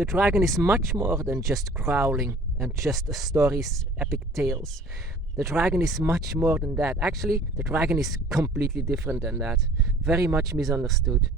The dragon is much more than just growling and just stories, epic tales. The dragon is much more than that. Actually, the dragon is completely different than that. Very much misunderstood.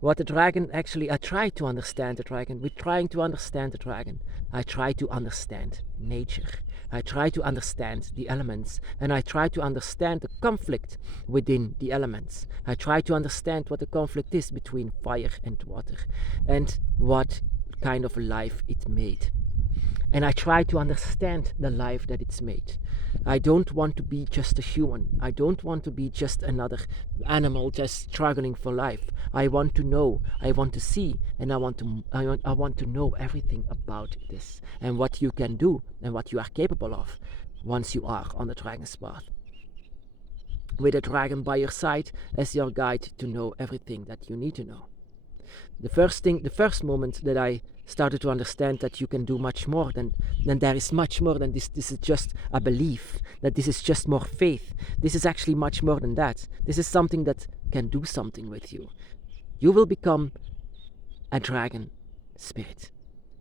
What the dragon actually, I try to understand the dragon. With trying to understand the dragon, I try to understand nature. I try to understand the elements, and I try to understand the conflict within the elements. I try to understand what the conflict is between fire and water, and what kind of life it made. And I try to understand the life that it's made. I don't want to be just a human. I don't want to be just another animal just struggling for life. I want to know, I want to see, and I want to know everything about this and what you can do and what you are capable of once you are on the dragon's path. With a dragon by your side as your guide to know everything that you need to know. The first moment that I started to understand that you can do much more than there is much more than this. This is just a belief, that this is just more faith. This is actually much more than that. This is something that can do something with you. You will become a dragon spirit.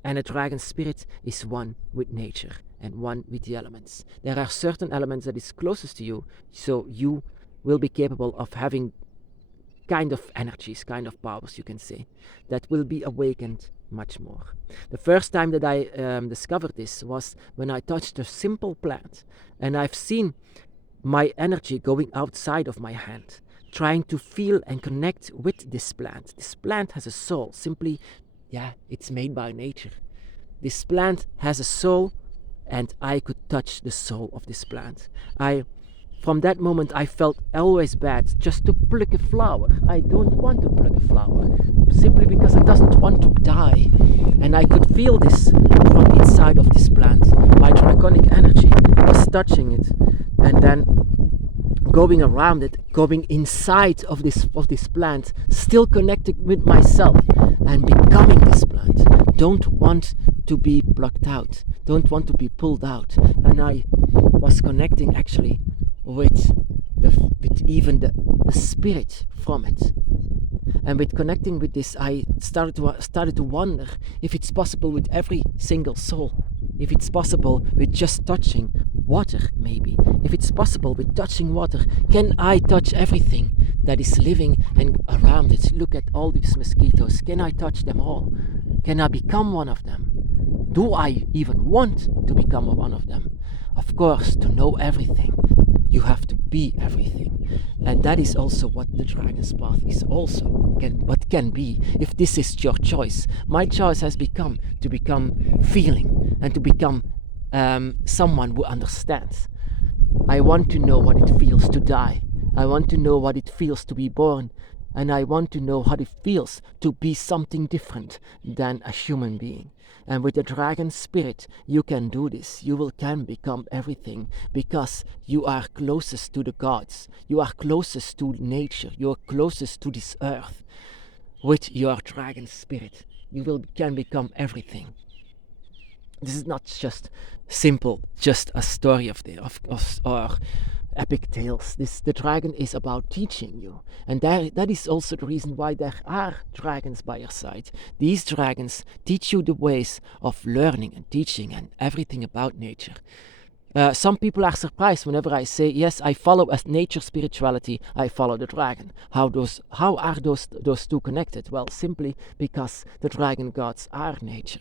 And a dragon spirit is one with nature and one with the elements. There are certain elements that is closest to you, so you will be capable of having kind of energies, kind of powers, you can say, that will be awakened much more. The first time that I discovered this was when I touched a simple plant, and I've seen my energy going outside of my hand, trying to feel and connect with this plant. This plant has a soul, simply, it's made by nature. This plant has a soul, and I could touch the soul of this plant. From that moment I felt always bad just to pluck a flower. I don't want to pluck a flower, simply because it doesn't want to die. And I could feel this from inside of this plant. My draconic energy was touching it, and then going around it, going inside of this plant, still connected with myself and becoming this plant. Don't want to be plucked out, don't want to be pulled out. And I was connecting actually with even the spirit from it. And with connecting with this, I started to wonder if it's possible with every single soul, if it's possible with just touching water, maybe. If it's possible with touching water, can I touch everything that is living and around it? Look at all these mosquitoes. Can I touch them all? Can I become one of them? Do I even want to become one of them? Of course, to know everything, you have to be everything. And that is also what the dragon's path is also, what can be, if this is your choice. My choice has become to become feeling and to become someone who understands. I want to know what it feels to die. I want to know what it feels to be born. And I want to know how it feels to be something different than a human being. And with the dragon spirit, you can do this. You can become everything, because you are closest to the gods. You are closest to nature. You are closest to this earth. With your dragon spirit, you can become everything. This is not just simple, just a story of or epic tales. The dragon is about teaching you, and that is also the reason why there are dragons by your side. These dragons teach you the ways of learning and teaching and everything about nature. Some people are surprised whenever I say, yes, I follow as nature spirituality, I follow the dragon. How are those two connected? Well, simply because the dragon gods are nature,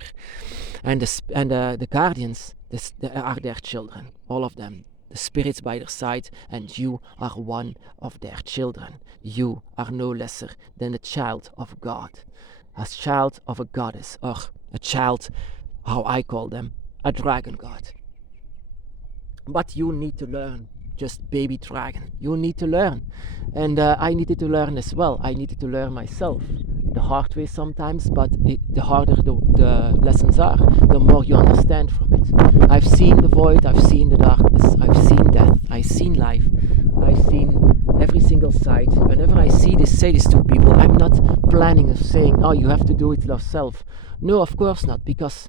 and the guardians are their children, all of them. The spirits by their side, and you are one of their children. You are no lesser than a child of God, a child of a goddess, or a child, how I call them, a dragon god. But you need to learn, just baby dragon. You need to learn, and I needed to learn as well. I needed to learn myself, the hard way sometimes, but the harder the lessons are, the more you understand from it. I've seen the void, I've seen the darkness, I've seen death, I've seen life, I've seen every single side. Whenever I say this to people, I'm not planning of saying, oh, you have to do it yourself. No, of course not, because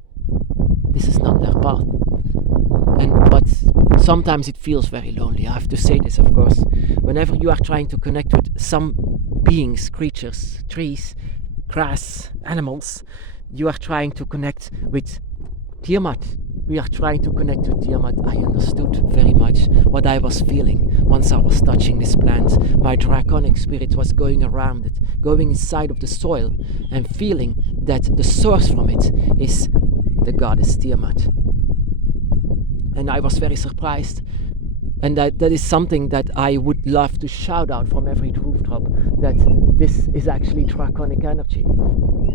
this is not their path. But sometimes it feels very lonely. I have to say this, of course. Whenever you are trying to connect with some beings, creatures, trees, grass, animals, you are trying to connect with Tiamat. We are trying to connect with Tiamat. I understood very much what I was feeling once I was touching this plant. My draconic spirit was going around it, going inside of the soil, and feeling that the source from it is the goddess Tiamat. And I was very surprised. And that is something that I would love to shout out from every rooftop, that this is actually draconic energy.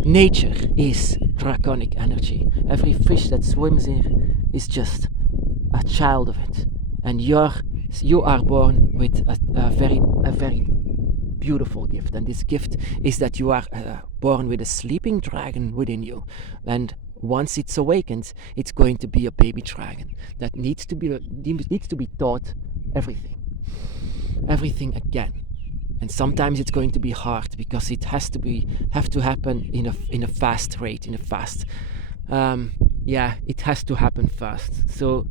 Nature is draconic energy. Every fish that swims here is just a child of it. And you are born with a very beautiful gift. And this gift is that you are born with a sleeping dragon within you. And once it's awakened, it's going to be a baby dragon that needs to be taught everything again. And sometimes it's going to be hard because it have to happen in a fast rate, it has to happen fast. So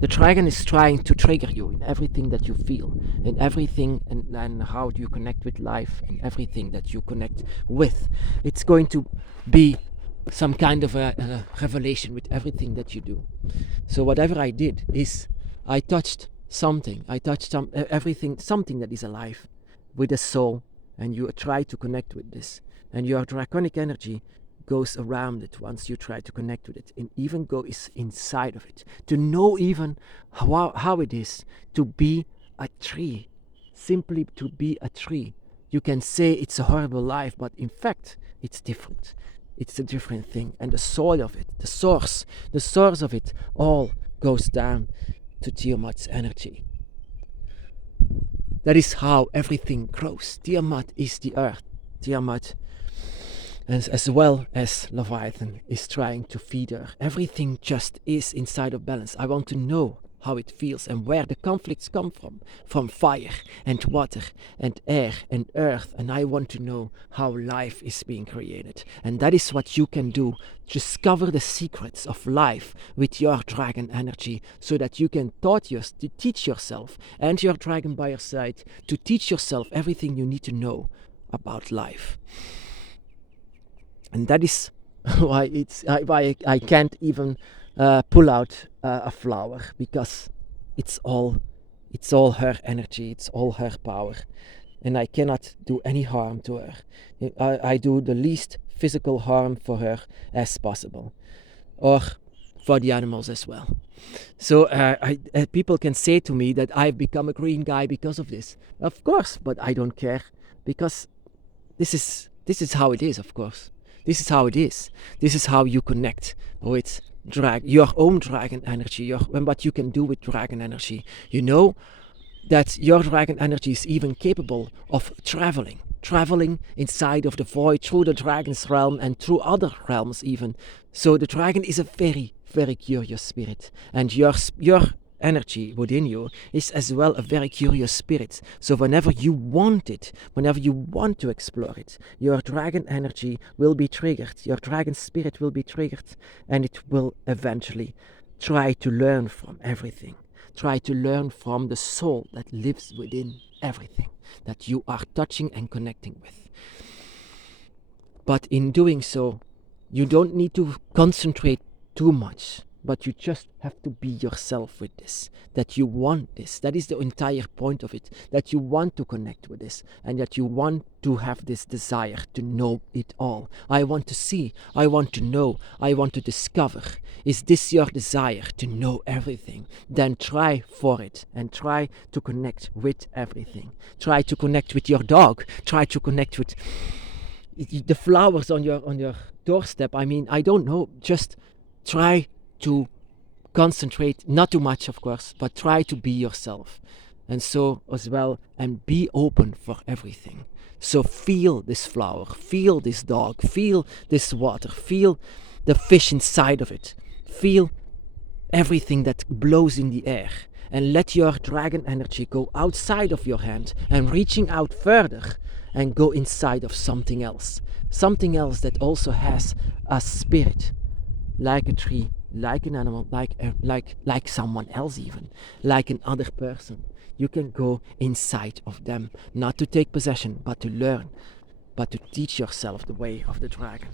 the dragon is trying to trigger you in everything that you feel, in everything, and how do you connect with life, and everything that you connect with. It's going to be some kind of a revelation with everything that you do. So whatever I did is I touched something that is alive with a soul, and you try to connect with this, and your draconic energy goes around it once you try to connect with it, and even goes inside of it, to know even how it is to be a tree, simply to be a tree. You can say it's a horrible life, but in fact it's different. It's a different thing, and the soil of it, the source of it all goes down to Tiamat's energy. That is how everything grows. Tiamat is the earth. Tiamat, as well as Leviathan, is trying to feed her. Everything just is inside of balance. I want to know how it feels and where the conflicts come from fire and water and air and earth, and I want to know how life is being created. And that is what you can do. Discover the secrets of life with your dragon energy, so that you can teach yourself and your dragon by your side, to teach yourself everything you need to know about life. And that is why I can't even pull out a flower, because it's all her energy, it's all her power, and I cannot do any harm to her. I do the least physical harm for her as possible, or for the animals as well. So people can say to me that I've become a green guy because of this. Of course, but I don't care, because this is how it is. Of course, this is how it is. This is how you connect with your own dragon energy, and what you can do with dragon energy. You know that your dragon energy is even capable of traveling inside of the void, through the dragon's realm and through other realms even. So the dragon is a very, very curious spirit, and your energy within you is as well a very curious spirit. So whenever you want to explore it, your dragon energy will be triggered, your dragon spirit will be triggered, and it will eventually try to learn from everything. Try to learn from the soul that lives within everything that you are touching and connecting with. But in doing so, you don't need to concentrate too much, but you just have to be yourself with this, that you want this. That is the entire point of it, that you want to connect with this, and that you want to have this desire to know it all. I want to see, I want to know, I want to discover. Is this your desire to know everything? Then try for it, and try to connect with everything. Try to connect with your dog. Try to connect with the flowers on your doorstep. I mean, I don't know, just try to concentrate, not too much of course, but try to be yourself, and so as well, and be open for everything. So feel this flower, feel this dog, feel this water, feel the fish inside of it, feel everything that blows in the air, and let your dragon energy go outside of your hand and reaching out further and go inside of something else that also has a spirit, like a tree, like an animal, like someone else, even like another person. You can go inside of them, not to take possession, but to learn, but to teach yourself the way of the dragon.